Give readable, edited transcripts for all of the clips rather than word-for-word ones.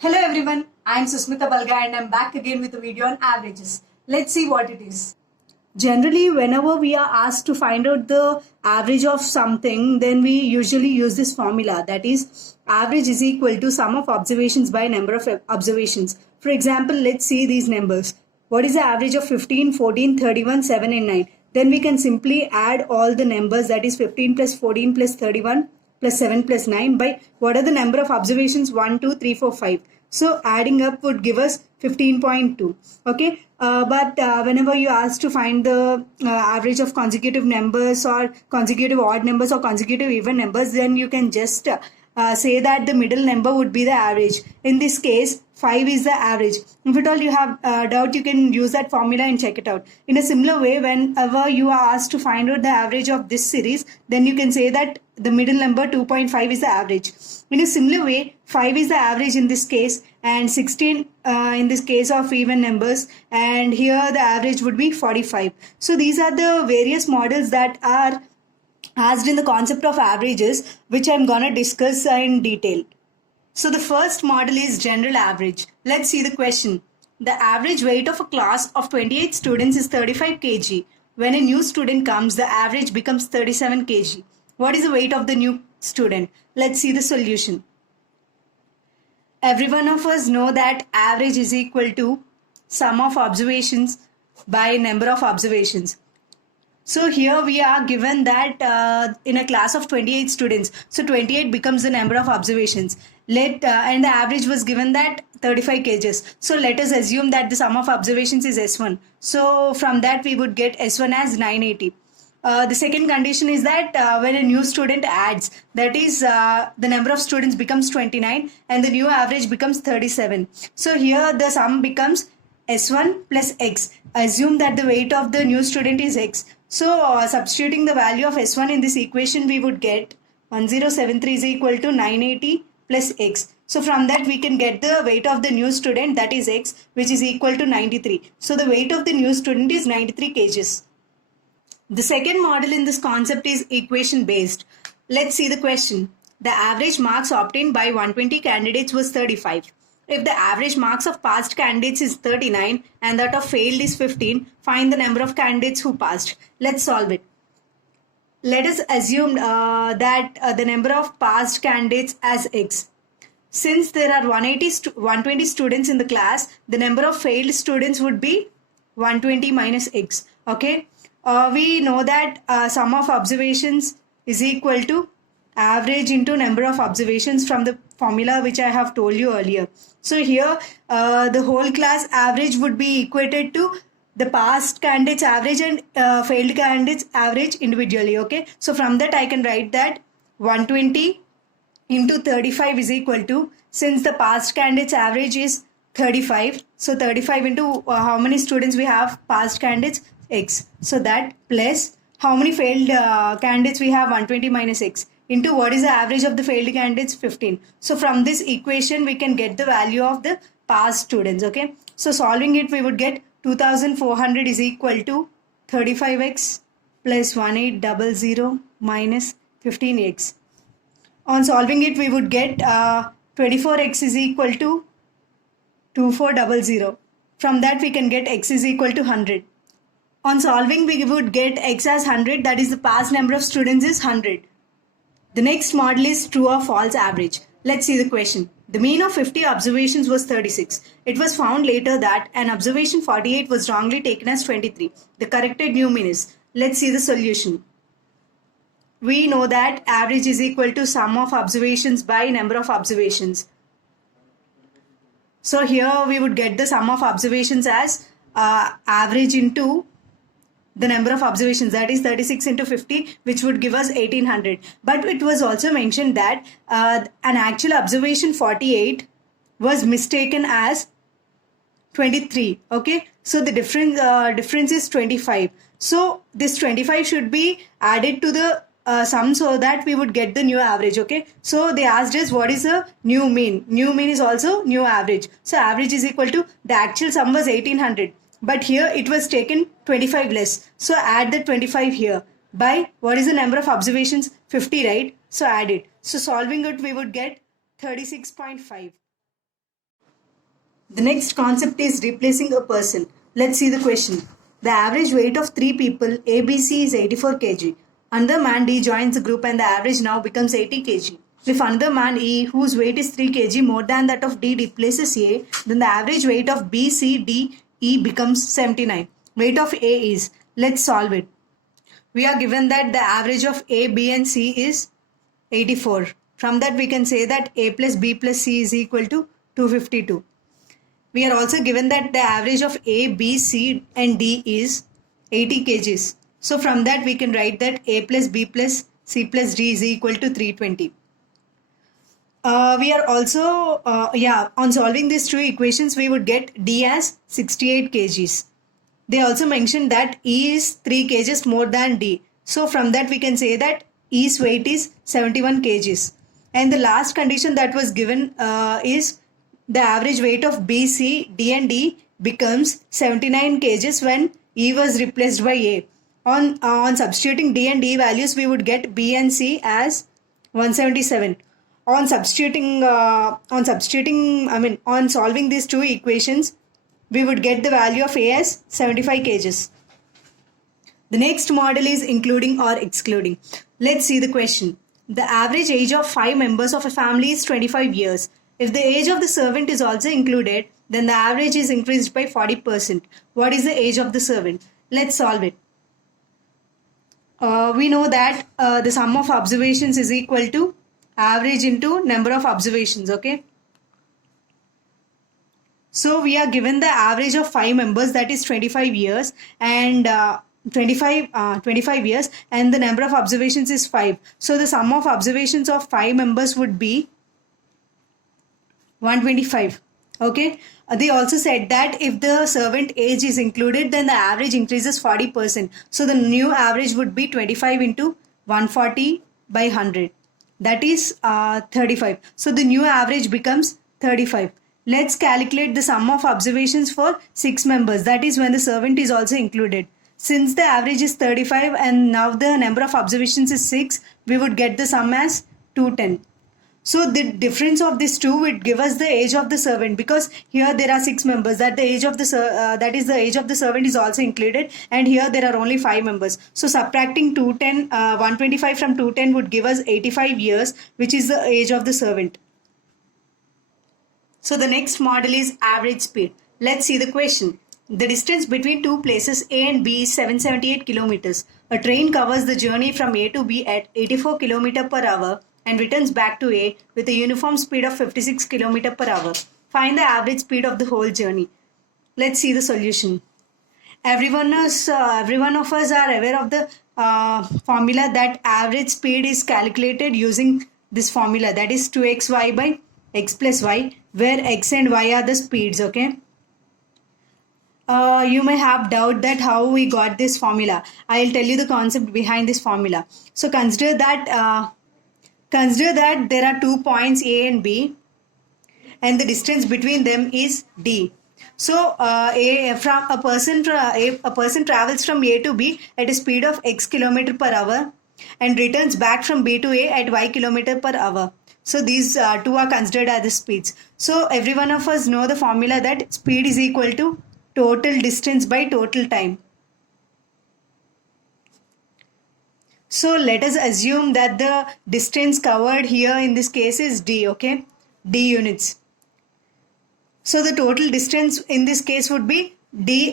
Hello everyone, I am Susmita Balga and I am back again with a video on averages. Let's see what it is. Generally, whenever we are asked to find out the average of something, then we usually use this formula, that is average is equal to sum of observations by number of observations. For example, let's see these numbers. What is the average of 15, 14, 31, 7 and 9? Then we can simply add all the numbers, that is 15 plus 14 plus 31 plus 7 plus 9 by what are the number of observations 1, 2, 3, 4, 5. So adding up would give us 15.2. Okay, but whenever you ask to find the average of consecutive numbers or consecutive odd numbers or consecutive even numbers, then you can just say that the middle number would be the average. In this case, 5 is the average. If at all you have doubt, you can use that formula and check it out. In a similar way, whenever you are asked to find out the average of this series, then you can say that the middle number 2.5 is the average. In a similar way, 5 is the average in this case and 16 in this case of even numbers, and here the average would be 45. So these are the various models that are asked in the concept of averages, which I'm gonna discuss in detail. So the first model is general average. Let's see the question. The average weight of a class of 28 students is 35 kg. When a new student comes, the average becomes 37 kg. What is the weight of the new student? Let's see the solution. Every one of us know that average is equal to sum of observations by number of observations. So here we are given that in a class of 28 students, so 28 becomes the number of observations. And the average was given that 35 kgs. So let us assume that the sum of observations is S1. So from that we would get S1 as 980. The second condition is that when a new student adds, that is the number of students becomes 29 and the new average becomes 37. So here the sum becomes S1 plus X. Assume that the weight of the new student is X. So substituting the value of S1 in this equation, we would get 1073 is equal to 980 plus X. So from that we can get the weight of the new student, that is X, which is equal to 93. So the weight of the new student is 93 kgs. The second model in this concept is equation based. Let's see the question. The average marks obtained by 120 candidates was 35. If the average marks of passed candidates is 39 and that of failed is 15, find the number of candidates who passed. Let's solve it. Let us assume that the number of passed candidates as X. Since there are 120 students in the class, the number of failed students would be 120 minus X. Okay. We know that sum of observations is equal to average into number of observations from the formula which I have told you earlier. So here the whole class average would be equated to the passed candidates average and failed candidates average individually. Okay, so from that I can write that 120 into 35 is equal to, since the passed candidates average is 35, so 35 into how many students we have passed candidates, X. So that plus how many failed candidates we have, 120 minus X, into what is the average of the failed candidates, 15. So from this equation we can get the value of the passed students. Okay, so solving it we would get 2400 is equal to 35x plus 1800 minus 15x. On solving it we would get 24x is equal to 2400. From that we can get x is equal to 100. On solving we would get x as 100, that is the passed number of students is 100. The next model is true or false average. Let's see the question. The mean of 50 observations was 36. It was found later that an observation 48 was wrongly taken as 23. The corrected new mean is. Let's see the solution. We know that average is equal to sum of observations by number of observations. So here we would get the sum of observations as average into the number of observations, that is 36 into 50, which would give us 1800. But it was also mentioned that an actual observation 48 was mistaken as 23. Okay, so the difference is 25. So this 25 should be added to the sum so that we would get the new average. Okay, so they asked us what is the new mean. New mean is also new average. So average is equal to, the actual sum was 1800. But here it was taken 25 less. So add the 25 here by what is the number of observations? 50, right? So add it. So solving it we would get 36.5. The next concept is replacing a person. Let's see the question. The average weight of three people A, B, C is 84 kg. Another man D joins the group and the average now becomes 80 kg. If another man E, whose weight is 3 kg more than that of D, replaces A, then the average weight of B, C, D, E becomes 79. Weight of A is, let's solve it. We are given that the average of A, B and C is 84. From that we can say that A plus B plus C is equal to 252. We are also given that the average of A, B, C and D is 80 kgs. So from that we can write that A plus B plus C plus D is equal to 320. We are also, on solving these two equations, we would get D as 68 kgs. They also mentioned that E is 3 kgs more than D. So from that we can say that E's weight is 71 kgs. And the last condition that was given is the average weight of B, C, D and D becomes 79 kgs when E was replaced by A. On substituting D and D values, we would get B and C as 177. On solving these two equations, we would get the value of A as 75 kgs. The next model is including or excluding. Let's see the question. The average age of 5 members of a family is 25 years. If the age of the servant is also included, then the average is increased by 40%. What is the age of the servant? Let's solve it. We know that the sum of observations is equal to average into number of observations, okay? So we are given the average of 5 members, that is 25 years, and 25 years, and the number of observations is 5. So the sum of observations of 5 members would be 125. Okay. They also said that if the servant age is included, then the average increases 40%. So the new average would be 25 into 140 by 100. That is 35. So the new average becomes 35. Let's calculate the sum of observations for 6 members. That is when the servant is also included. Since the average is 35 and now the number of observations is 6, we would get the sum as 210. So the difference of these two would give us the age of the servant, because here there are 6 members, that the age of the servant is also included, and here there are only 5 members. So subtracting 125 from 210 would give us 85 years, which is the age of the servant. So the next model is average speed. Let's see the question. The distance between two places A and B is 778 kilometers. A train covers the journey from A to B at 84 km per hour and returns back to A with a uniform speed of 56 km per hour. Find the average speed of the whole journey. Let's see the solution. Everyone of us are aware of the formula that average speed is calculated using this formula, that is 2xy by x plus y, where x and y are the speeds, okay? You may have doubt that how we got this formula. I'll tell you the concept behind this formula. So consider that there are 2 points A and B, and the distance between them is D. So a person travels from A to B at a speed of x km per hour and returns back from B to A at y km per hour. So these two are considered as the speeds. So every one of us know the formula that speed is equal to total distance by total time. So let us assume that the distance covered here in this case is D, okay? D units. So the total distance in this case would be D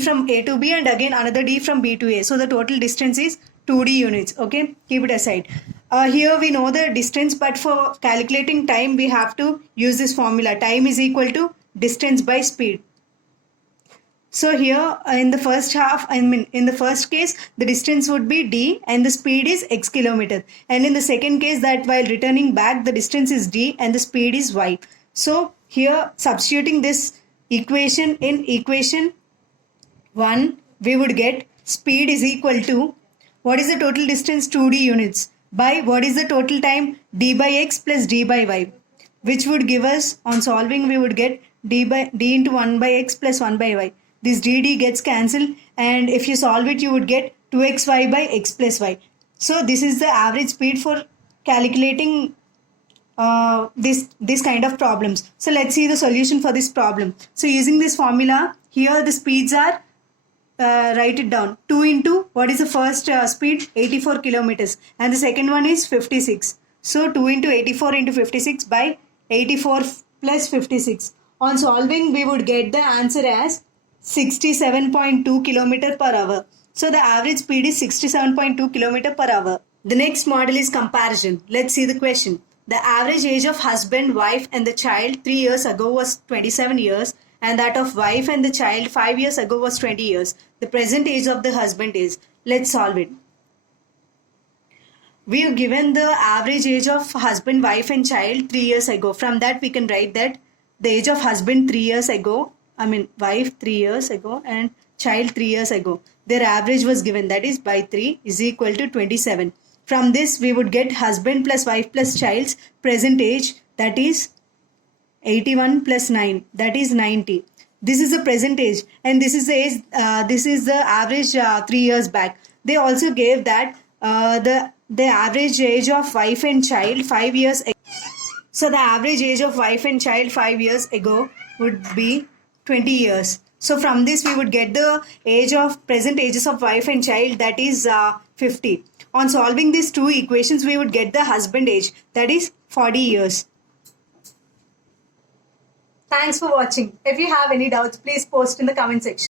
from A to B and again another D from B to A. So the total distance is 2D units, okay? Keep it aside. Here we know the distance, but for calculating time we have to use this formula. Time is equal to distance by speed. So here in the first case, the distance would be D and the speed is x kilometer. And in the second case, that while returning back, the distance is D and the speed is y. So here substituting this equation in equation 1, we would get speed is equal to, what is the total distance? 2D units, by what is the total time? D by x plus D by y, which would give us, on solving, we would get D into 1 by x plus 1 by y. This dd gets cancelled, and if you solve it, you would get 2xy by x plus y. So this is the average speed for calculating this kind of problems. So let's see the solution for this problem. So using this formula, here the speeds are, write it down. 2 into, what is the first speed? 84 kilometers. And the second one is 56. So 2 into 84 into 56 by 84 plus 56. On solving, we would get the answer as 67.2 kilometer per hour. So the average speed is 67.2 kilometer per hour. The next model is comparison. Let's see the question. The average age of husband, wife and the child 3 years ago was 27 years, and that of wife and the child 5 years ago was 20 years. The present age of the husband is. Let's solve it. We have given the average age of husband, wife and child 3 years ago. From that we can write that the age of husband 3 years ago, wife 3 years ago and child 3 years ago. Their average was given, that is by 3 is equal to 27. From this we would get husband plus wife plus child's present age, that is 81 plus 9, that is 90. This is the present age and this is the age, this is the average 3 years back. They also gave that the average age of wife and child 5 years ago. So the average age of wife and child 5 years ago would be 20 years. So from this we would get the age of present ages of wife and child, that is 50. On solving these two equations we would get the husband age, that is 40 years. Thanks for watching. If you have any doubts, please post in the comment section.